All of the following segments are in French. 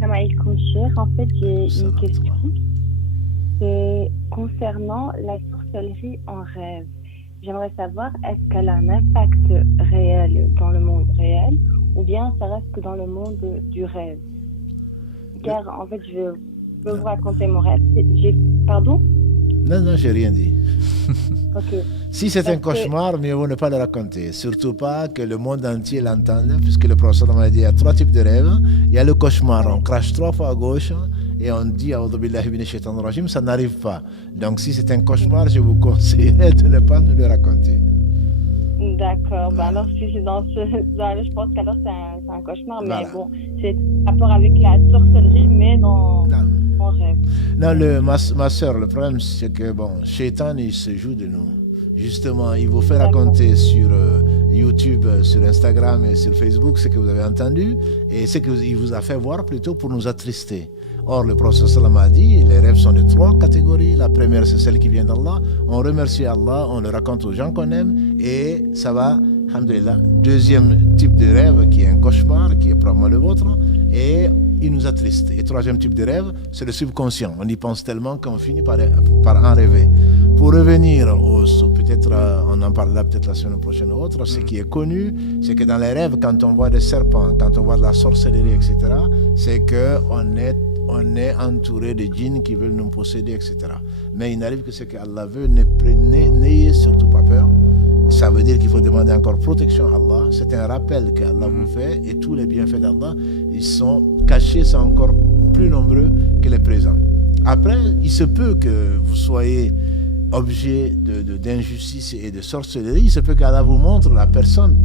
Salam alaikum, cher. En fait, j'ai Ça une va, ça question. va. C'est concernant la sorcellerie en rêve. J'aimerais savoir, est-ce qu'elle a un impact réel dans le monde réel ou bien ça reste que dans le monde du rêve? Le- Car en fait, je vais vous raconter mon rêve. Pardon? Non, non, j'ai rien dit. Ok. Si c'est un Parce que, cauchemar, mieux vaut ne pas le raconter. Surtout pas que le monde entier l'entende, puisque le professeur m'a dit il y a trois types de rêves. Il y a le cauchemar, on ouais. crache trois fois à gauche et on dit A'udhu billahi minash shaitanir rajim, ça n'arrive pas. Donc si c'est un Mhm. cauchemar, je vous conseillerais de ne pas nous le raconter. D'accord. Ben Voilà. alors, si c'est dans là, je pense qu'alors c'est un cauchemar. Mais Voilà. bon, c'est rapport avec la sorcellerie, mais dans Non, en rêve. non ma soeur, le problème c'est que bon, Shaitan il se joue de nous. Justement, il vous fait D'accord. raconter sur YouTube, sur Instagram et sur Facebook ce que vous avez entendu et ce qu'il vous a fait voir plutôt pour nous attrister. Or, le prophète sallam a dit, les rêves sont de trois catégories. La première, c'est celle qui vient d'Allah. On remercie Allah, on le raconte aux gens qu'on aime et ça va, alhamdulillah. Deuxième type de rêve qui est un cauchemar, qui est probablement le vôtre, et il nous attriste. Et troisième type de rêve, c'est le subconscient. On y pense tellement qu'on finit par en rêver. Pour revenir peut-être, on en parlera peut-être la semaine prochaine ou autre, ce qui est connu, c'est que dans les rêves, quand on voit des serpents, quand on voit de la sorcellerie, etc., c'est qu'on est entouré de djinns qui veulent nous posséder, etc. Mais il n'arrive que ce que Allah veut, n'ayez surtout pas peur. Ça veut dire qu'il faut demander encore protection à Allah. C'est un rappel que Allah vous fait et tous les bienfaits d'Allah, ils sont cachés, sont encore plus nombreux que les présents. Après, il se peut que vous soyez objet d'injustice et de sorcellerie. Il se peut qu'Allah vous montre la personne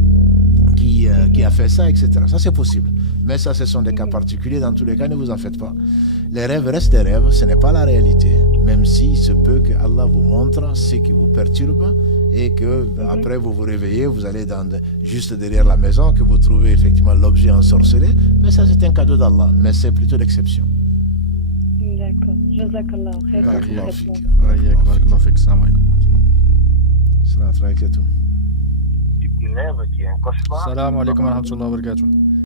qui a fait ça, etc. Ça, c'est possible. Mais ça, ce sont des cas Mhm. particuliers. Dans tous les cas, ne vous en faites pas. Les rêves restent des rêves. Ce n'est pas la réalité. Même s'il se peut que Allah vous montre ce qui vous perturbe et que Mhm. après vous vous réveillez, vous allez juste derrière la maison, que vous trouvez effectivement l'objet ensorcelé. Mais ça, c'est un cadeau d'Allah. Mais c'est plutôt l'exception. D'accord. Jazakallah khair pour cette Barakallahu وياك fik. réponse. وياك Barakallahu بارك fik. الله فيك السلام عليكم ورحمة الله. Salam alaikum. السلام عليكم ورحمة الله وبركاته.